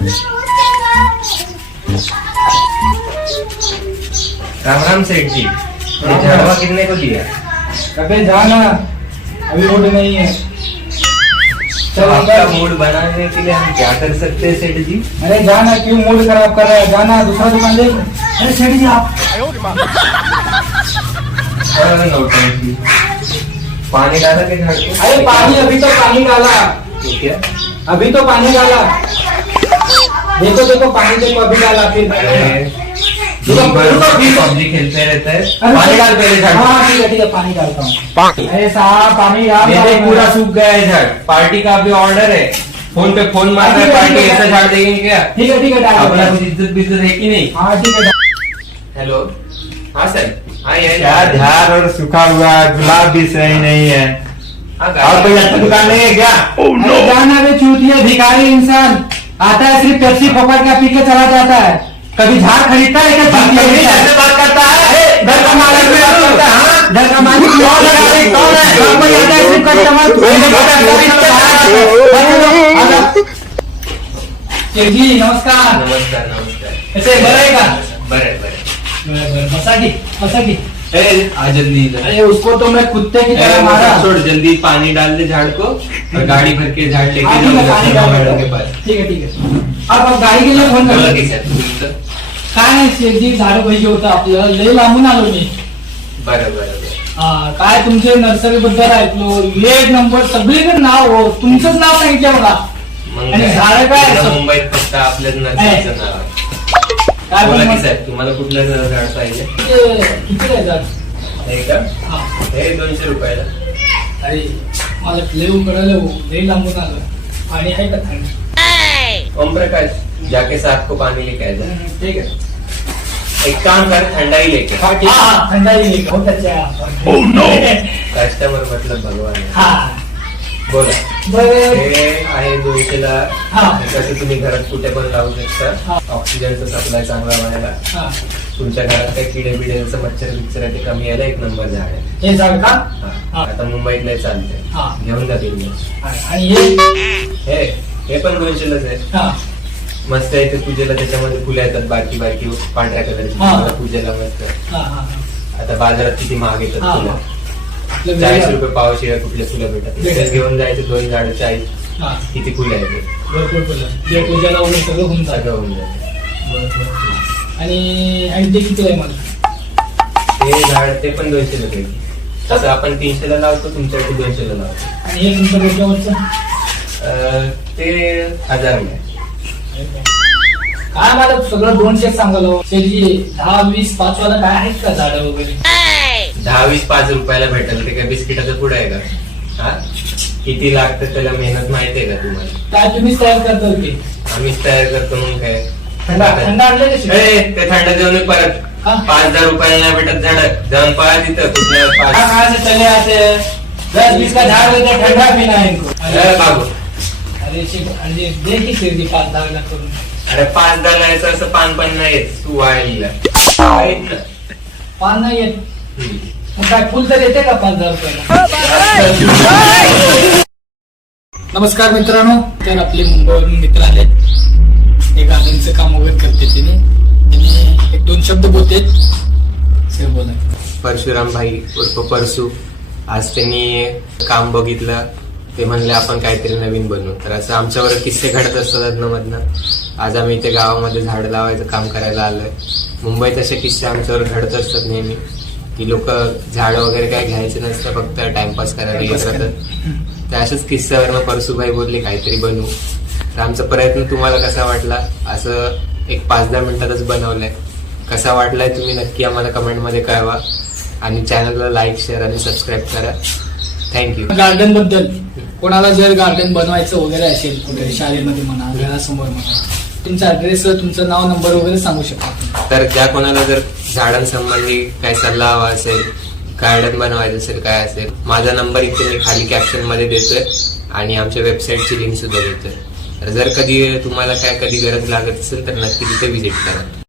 राम राम सेठ जी, ये झाड़वा कितने को दिया? अबे जाना, अभी मूड नहीं है। तो आपका मूड बनाने के लिए हम क्या कर सकते हैं सेठ जी? अरे जाना, क्यों मूड खराब कर रहा है? जाना, दूसरा दुकान देख। अरे सेठ जी आप अरे नौटंकी, पानी डाला के झाड़ को? अरे पानी अभी तो पानी डाला, ठीक है, अभी तो पानी डाला। देखो देखो पानी देखो, अभी डाला फिर। पबजी खेलते रहता है। पानी डाल पहले झाड़। हाँ ठीक है पानी डालता हूँ। अरे साहब पानी डाल। मेरे पूरा सूख गया है झाड़। पार्टी का भी ऑर्डर है, फोन पे फोन मार रहा है, पार्टी ऐसा झाड़ देंगे क्या? ठीक है डाल। अपना कुछ इज्जत बिज्जत है कि नहीं? हाँ ठीक है। हेलो, हाँ सर, हाँ ये क्या झाड़ और सूखा हुआ है, गुलाब भी सही नहीं है। और कोई अच्छा दुकान नहीं है क्या? अरे जाना रे चूतिया, भिखारी इंसान आता है, सिर्फ पेप्सी पकड़ के पी के चला जाता है। कभी झाड़ खरीदता है क्या? कैसे बात करता है? घर का मालिक भी बात करता है। हाँ? घर का मालिक कौन है? कौन है? घर में आता है सिर्फ कस्टमर। जी नमस्कार। नमस्कार नमस्कार। ऐसे बरं आहे का? बरं बरं। बसा की। आ जल्दी इधर। अरे उसको तो मैं कुत्ते की तरह मारा। छोड़, जल्दी पानी डाल दे झाड़ को और गाड़ी भर के झाड़ लेके हाँ, ठीक है, पानी डाल मैडम देता के हूँ। पास। ठीक है अब गाडी के लिए फोन बोला कर. की सर. काय नाही शेती झाडं पाहिजे होतं आपल्याला, लय लांबून आलो मी. बरं बरं बरं. हा काय तुमचे नर्सरी बद्दल ऐकलो, एक नंबर सगळीकडे नाव हो, तुमचंच नाव सांगितलं मला. मग आणि झाडं काय पूर्ण असं? मुंबईत फक्त आपल्याच नर्सरीचं नाव आहे. काय बोला पण की साहेब, तुम्हाला कुठलं झाड पाहिजे? किती आहे झाड? हे का? हा हे 200 रुपयाला. अरे मला लय उकडायला हो, लय लांबून आलो. पाणी आहे का थंड? ओम प्रकाश, जाके साथ को पानी लेके आ जा. ठीक है. एक काम कर, ठंडाई लेके. हाँ ठीक है, ठंडा ही नहीं, बहुत अच्छा है. Oh no. कस्टमर मतलब भगवान आहे. हाँ बोला. बरं. हे आहे 200 ला. हा. तसं तुम्ही घरात कुठे पण लावू शकता. हा. ऑक्सिजनचा सप्लाय चांगला व्हायला. हा तुमच्या घरात काही किडे बिडेचं मच्छर बिच्छर आहे ते कमी यायला एक नंबर झाड आहे. हे झाड का? हा. हा. आता मुंबईत नाही चालते. हा. घेऊन जा तुम्ही. आणि हे पण 200 लाच आहे. हा मस्त आहे ते पूजेला, त्याच्यामध्ये फुलं येतात बारकी बारकी पांढऱ्या कलरची. हा. पूजेला मस्त. हा हा आता बाजारात किती महाग येतात हा. फुलं. आपलं 40 वेगळं. रुपये पावशिवाय कुठले फुलं भेटतात. भेटतात. घेऊन जायचं 2 झाड 40. हा किती फुलं आहे ते भरपूर फुलं. जे पूजाला वगैरे सगळं होऊन सगळं जातं. होऊन जातं. आणि ते किती आहे मला? ते झाड ते पण 200 ला भेटते. तसं आपण 300 ला लावतो, तुमच्याकडे 200 ला लावतो. आणि हे तुमचं डोक्यावरचं ते 1000 ला आहे. काय मला सगळं 200 सांगलो. शेती 10, 20, 5 वाला काय आहेत का झाडं वगैरे? 10-20 5 रुपयाला भेटेल. ते काय बिस्किटाचं पुढं आहे का? हा, किती लागतं त्याला मेहनत माहिती आहे का तुम्हाला? काय तुम्हीच तयार करता की? आम्हीच तयार करतो. मग काय थंडा आणलं का शिवाय? ते थंड देऊन परत हा? 5000 रुपयाला नाही भेटत झाड. जाऊन पळा तिथं कुठल्या हाँ, कहाँ से चले आते हैं? 10-20 का झाड़ लेते, ठंडा पीना है इनको. बाबू. अरे देखी फिर भी 5-10 लाख करून. अरे 5-10 लायचं असं पान पण नाही येत. तू वाढीला पान नाही येत. मग काय फुल तर येते का 5,000 रुपयाला? नमस्कार मित्रांनो, तर आपले मुंबईवरून मित्र आले. एक गार्डनचं काम वगैरे करते तिने, 1-2 शब्द बोलते. सर बोला. परशुराम भाई उर्फ परसू. आज त्यांनी काम बघितलं, ते म्हणले आपण काहीतरी नवीन बनवू. तर असं आमच्यावर किस्से घडत असतात अधनं. आज आम्ही इथे गावामध्ये झाड लावायचं काम करायला आलोय. मुंबईत असे किस्से आमच्यावर घडत असतात नेहमी, की लोक झाड वगैरे काय घ्यायचे नसतं, फक्त टाइमपास करायला येत राहतात. त्या अशाच किस्स्यावरनं परसूभाई बोलले काहीतरी बनवू. तर आमचा प्रयत्न तुम्हाला कसा वाटला, असं एक 5-10 मिनिटातच बनवलंय. कसा वाटलाय तुम्ही नक्की आम्हाला कमेंटमध्ये कळवा. आणि चॅनलला लाईक, शेअर आणि सबस्क्राईब करा. थँक्यू. गार्डन बद्दल कोणाला जर गार्डन बनवायचं वगैरे असेल, कुठे शाळेमध्ये म्हणा, घरासमोर म्हणा, तुमचा ऍड्रेस, तुमचं नाव, नंबर वगैरे सांगू शकता. तर ज्या कोणाला जर झाडांसंबंधी काही सल्ला हवा असेल, गार्डन बनवायचं असेल, काय असेल, माझा नंबर इथे मी खाली कॅप्शन मध्ये देतोय आणि आमच्या वेबसाईटची लिंक सुद्धा देतोय. तर जर कधी तुम्हाला काय कधी गरज लागत असेल तर नक्की तिथे व्हिजिट करा.